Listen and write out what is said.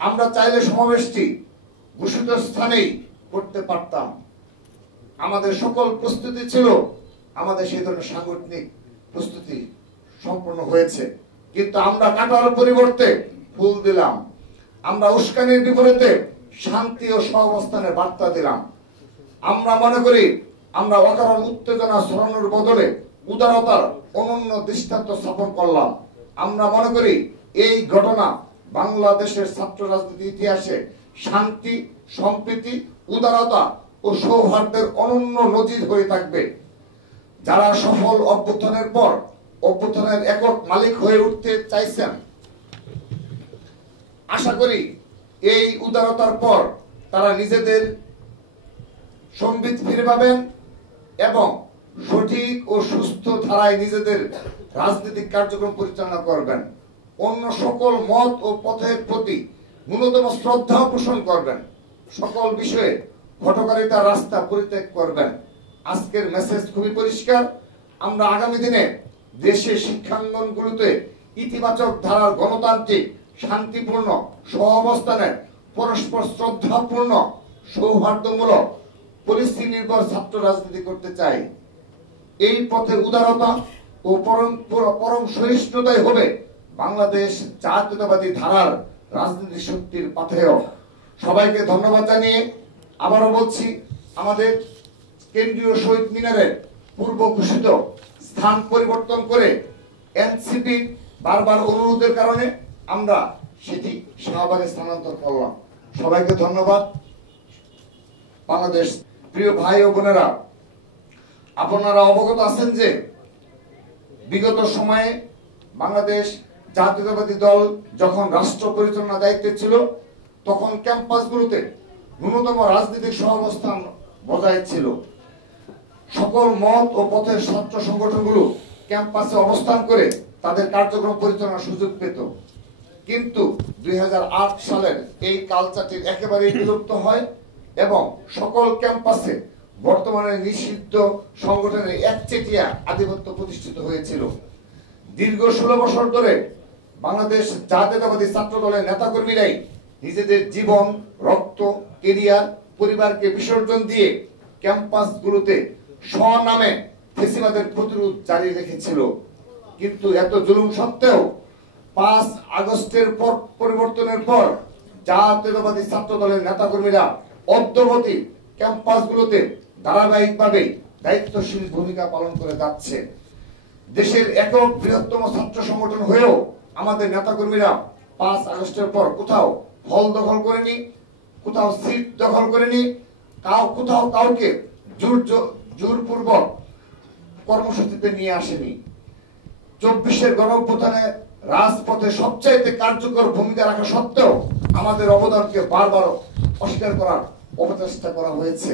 আমরা চাইলে সমাবেশটি ঘোষিত স্থানেই করতে পারতাম। আমাদের সকল প্রস্তুতি ছিল, আমাদের সেই ধরনের সাংগঠনিক প্রস্তুতি সম্পন্ন হয়েছে, কিন্তু আমরা কাটার পরিবর্তে ফুল দিলাম। আমরা উস্কানির বিপরীতে শান্তি ও সহাবস্থানের বার্তা দিলাম। আমরা মনে করি আমরা অকারণ উত্তেজনা ছড়ানোর বদলে উদারতার অনন্য দৃষ্টান্ত স্থাপন করলাম। আমরা মনে করি এই ঘটনা বাংলাদেশের ছাত্র রাজনীতির ইতিহাসে শান্তি, সম্প্রীতি, উদারতা ও সৌহার্দ্যের অনন্য নজির হয়ে থাকবে। যারা সফল অভ্যুত্থানের পর অভ্যুত্থানের একক মালিক হয়ে উঠতে চাইছেন, আশা করি এই উদারতার পর তারা নিজেদের সম্বিত ফিরে পাবেন এবং সঠিক ও সুস্থ ধারায় নিজেদের রাজনৈতিক কার্যক্রম পরিচালনা করবেন। অন্য সকল মত ও পথের প্রতি ন্যূনতম শ্রদ্ধা পোষণ করবেন। সকল বিষয়ে হঠকারিতার রাস্তা পরিত্যাগ করবেন। আজকের মেসেজ খুবই পরিষ্কার। আমরা আগামী দিনে দেশের শিক্ষাঙ্গনগুলোতে ইতিবাচক ধারার গণতান্ত্রিক, শান্তিপূর্ণ, সহাবস্থানের, পরস্পর শ্রদ্ধাপূর্ণ, সৌহার্দ্যমূলক, পরিস্থিতি নির্ভর ছাত্র রাজনীতি করতে চাই। এই পথে উদারতা ও পরম সহিষ্ণুতাই হবে বাংলাদেশ জাতীয়তাবাদী ধারার রাজনীতি শক্তির পাথেয়। সবাইকে ধন্যবাদ জানিয়ে আবারও বলছি, আমাদের কেন্দ্রীয় শহীদ মিনারের পূর্ব ঘোষিত স্থান পরিবর্তন করে এনসিপি বারবার অনুরোধের কারণে আমরা সেটি শাহবাগে স্থানান্তর করলাম। সবাইকে ধন্যবাদ। বাংলাদেশ প্রিয় ভাই ও বোনেরা, আপনারা অবগত আছেন যে বিগত সময়ে বাংলাদেশ জাতীয়তাবাদী দল যখন রাষ্ট্র পরিচালনা দায়িত্বে ছিল, তখন ক্যাম্পাসগুলোতে ন্যূনতম রাজনৈতিক সহাবস্থান বজায় ছিল। সকল মত ও পথের ছাত্র সংগঠনগুলো ক্যাম্পাসে অবস্থান করে তাদের কার্যক্রম পরিচালনার সুযোগ পেত। কিন্তু 2008 সালের এই কালচারটি একেবারেই বিলুপ্ত হয় এবং সকল ক্যাম্পাসে বর্তমানে নিষিদ্ধ সংগঠনের একচেটিয়া আধিপত্য প্রতিষ্ঠিত হয়েছিল। দীর্ঘ 16 বছর ধরে বাংলাদেশ জাতীয়তাবাদী ছাত্র দলের নেতাকর্মীরাই নিজেদের জীবন, রক্ত, কেরিয়ার, পরিবারকে বিসর্জন দিয়ে ক্যাম্পাসগুলোতে স্বনামে ফ্যাসিবাদের প্রতিরোধ জারি রেখেছিল। কিন্তু এত জুলুম সত্ত্বেও 5 আগস্টের পর পরিবর্তনের পর জাতীয়তাবাদী ছাত্র দলের নেতাকর্মীরা অদ্যবধি ক্যাম্পাসগুলোতে ধারাবাহিকভাবে দায়িত্বশীল ভূমিকা পালন করে যাচ্ছে। দেশের একক বৃহত্তম ছাত্র সংগঠন হয়েও আমাদের নেতাকর্মীরা 5 আগস্টের পর কোথাও হল দখল করেনি, কোথাও সিট দখল করেনি, কোথাও কাউকে জোরপূর্বক কর্মসূচিতে নিয়ে আসেনি। 24-এর গণঅভ্যুত্থানে রাজপথে সবচাইতে কার্যকর ভূমিকা রাখা সত্ত্বেও আমাদের অবদানকে বারবার অস্বীকার করার অপচেষ্টা করা হয়েছে।